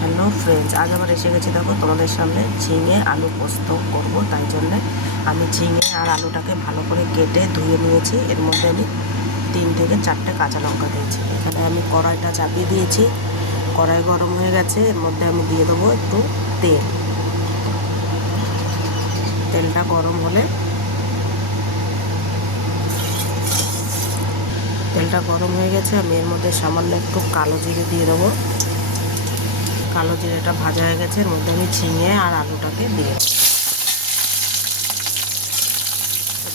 Hello friends, আজ আবার এসে গেছি দেখো তোমাদের সামনে ঝিঙে আলু পোস্ত করব। তাই জন্যে আমি ঝিঙে আর আলুটাকে ভালো করে কেটে ধুয়ে নিয়েছি। এর মধ্যে আমি 3 থেকে 4টে কাঁচা লঙ্কা দিয়েছি। এখানে আমি কড়াইটা চাপিয়ে দিয়েছি, কড়াই গরম হয়ে গেছে। এর মধ্যে আমি দিয়ে দেবো একটু তেল। তেলটা গরম হলে তেলটা গরম হয়ে গেছে, আমি এর মধ্যে সামান্য একটু কালো জিরে দিয়ে দেবো। কালো জিরেটা ভাজা হয়ে গেছে, এর মধ্যে আমি ঝিঙে আর আলুটাকে দিয়ে দেবো।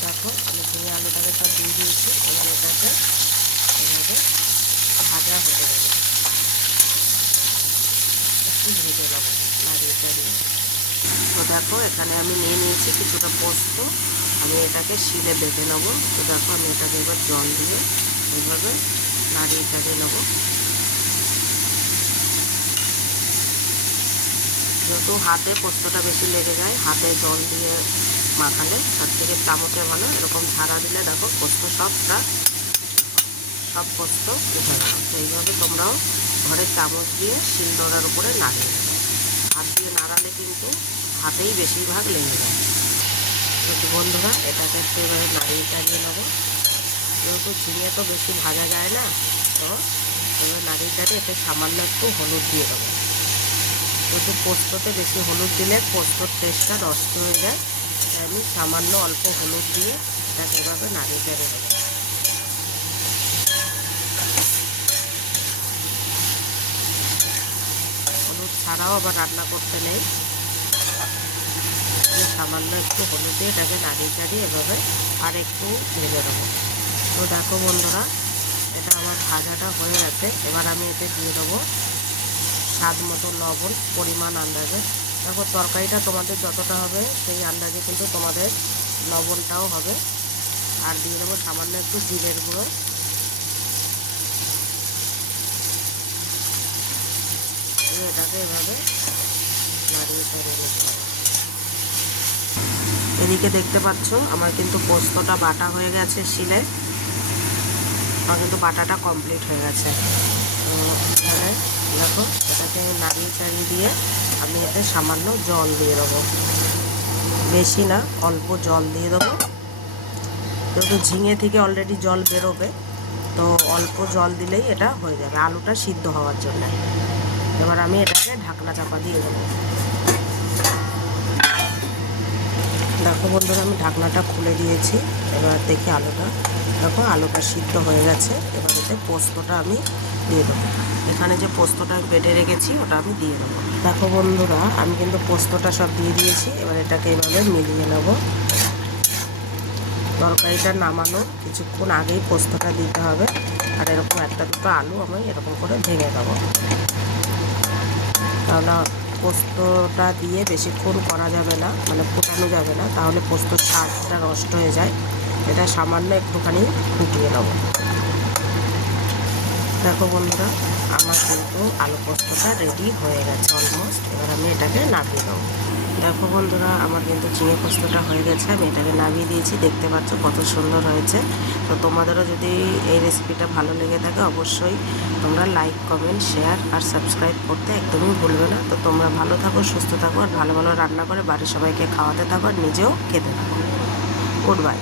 দেখো আমি ঝিঙে আলুটাকে সব দিয়ে দিয়েছি। এবার এটাকে এভাবে ভাজা হতে দেবো, একটু ভেজে নেবো নাড়িয়ে চাড়িয়ে। তো দেখো এখানে আমি নিয়ে নিয়েছি কিছুটা পোস্ত, আমি এটাকে শিলে বেটে নেবো। তো দেখো আমি এটাকে এবার জল দিয়ে এইভাবে নাড়িয়ে চাড়িয়ে নেবো। যেহেতু হাতে পোস্তটা বেশি লেগে যায়, হাতে জল দিয়ে মাখালে তার থেকে চামচে ভালো এরকম ঝাড়া দিলে দেখো পোস্ত সব পোস্ত উঠে গেল। তো এইভাবে তোমরাও ঘরে চামচ দিয়ে শিলনোড়ার উপরে নাড়িয়ে নেবে। হাত দিয়ে নাড়ালে কিন্তু হাতেই বেশিরভাগ লেগে যায়। তো বন্ধুরা এটাকে একটু এবারে নাড়িয়ে চাড়িয়ে নেবো। যেহেতু ঝিঙে তো বেশি ভাজা যায় না, তো এবার নাড়িয়ে চাড়িয়ে এতে সামান্য একটু হলুদ দিয়ে দেবো। যেহেতু পোস্ততে বেশি হলুদ দিলে পোস্তর টেস্টটা নষ্ট হয়ে যায়, তাই আমি সামান্য অল্প হলুদ দিয়ে এটাকে এভাবে নাড়িয়ে চাড়িয়ে দেবো। হলুদ ছাড়াও আবার রান্না করতে নেই, সামান্য একটু হলুদ দিয়ে এটাকে নাড়িয়ে চাড়িয়ে এভাবে আর একটু ভেজে দেবো। তো দেখো বন্ধুরা এটা আমার ভাজাটা হয়ে গেছে। এবার আমি এতে দিয়ে দেবো স্বাদ মতো লবণ, পরিমাণ আন্দাজে। দেখো তরকারিটা তোমাদের যতটা হবে সেই আন্দাজে কিন্তু তোমাদের লবণটাও হবে। আর দিয়ে দেবো সামান্য একটু জিরের গুঁড়ো। এটাকে এভাবে নাড়িয়ে চাড়িয়ে নিতে হবে। এদিকে দেখতে পাচ্ছ আমার কিন্তু পোস্তটা বাটা হয়ে গেছে শিলে, আমার কিন্তু বাটাটা কমপ্লিট হয়ে গেছে। তো এখানে দেখো এটাকে নাড়িয়ে চাড়িয়ে দিয়ে আমি এতে সামান্য জল দিয়ে দেবো, বেশি না অল্প জল দিয়ে দেবো। যেহেতু ঝিঙে থেকে অলরেডি জল বেরোবে, তো অল্প জল দিলেই এটা হয়ে যাবে আলুটা সিদ্ধ হওয়ার জন্য। এবার আমি এটাকে ঢাকনা চাপা দিয়ে দেবো। দেখো বন্ধুরা আমি ঢাকনাটা খুলে দিয়েছি। এবার দেখি আলুটা, দেখো আলুটা সিদ্ধ হয়ে গেছে। এবার এতে পোস্তটা আমি দিয়ে দেবো। এখানে যে পোস্তটা আমি বেটে রেখেছি ওটা আমি দিয়ে দেবো। দেখো বন্ধুরা আমি কিন্তু পোস্তটা সব দিয়ে দিয়েছি। এবার এটাকে এভাবে মিলিয়ে নেব। তরকারিটা নামানোর কিছুক্ষণ আগেই পোস্তটা দিতে হবে। আর এরকম একটা দুটো আলু আমি এরকম করে ভেঙে দেবো, কেননা পোস্তটা দিয়ে বেশিক্ষণ করা যাবে না, মানে ফোটানো যাবে না, তাহলে পোস্তর স্বাদটা নষ্ট হয়ে যায়। এটা সামান্য একটুখানি ফুটিয়ে নেব। দেখো বন্ধুরা আমার কিন্তু আলু পোস্তটা রেডি হয়ে গেছে অলমোস্ট। এবার আমি এটাকে নামিয়ে দেবো। দেখো বন্ধুরা আমার কিন্তু ঝিঙে পোস্তটা হয়ে গেছে, আমি এটাকে নামিয়ে দিয়েছি। দেখতে পাচ্ছ কত সুন্দর হয়েছে। তো তোমাদেরও যদি এই রেসিপিটা ভালো লেগে থাকে অবশ্যই তোমরা লাইক, কমেন্ট, শেয়ার আর সাবস্ক্রাইব করতে একদমই ভুলবে না। তো তোমরা ভালো থাকো, সুস্থ থাকো আর ভালো ভালো রান্না করে বাড়ির সবাইকে খাওয়াতে থাকো আর নিজেও খেতে থাকো। Good bye.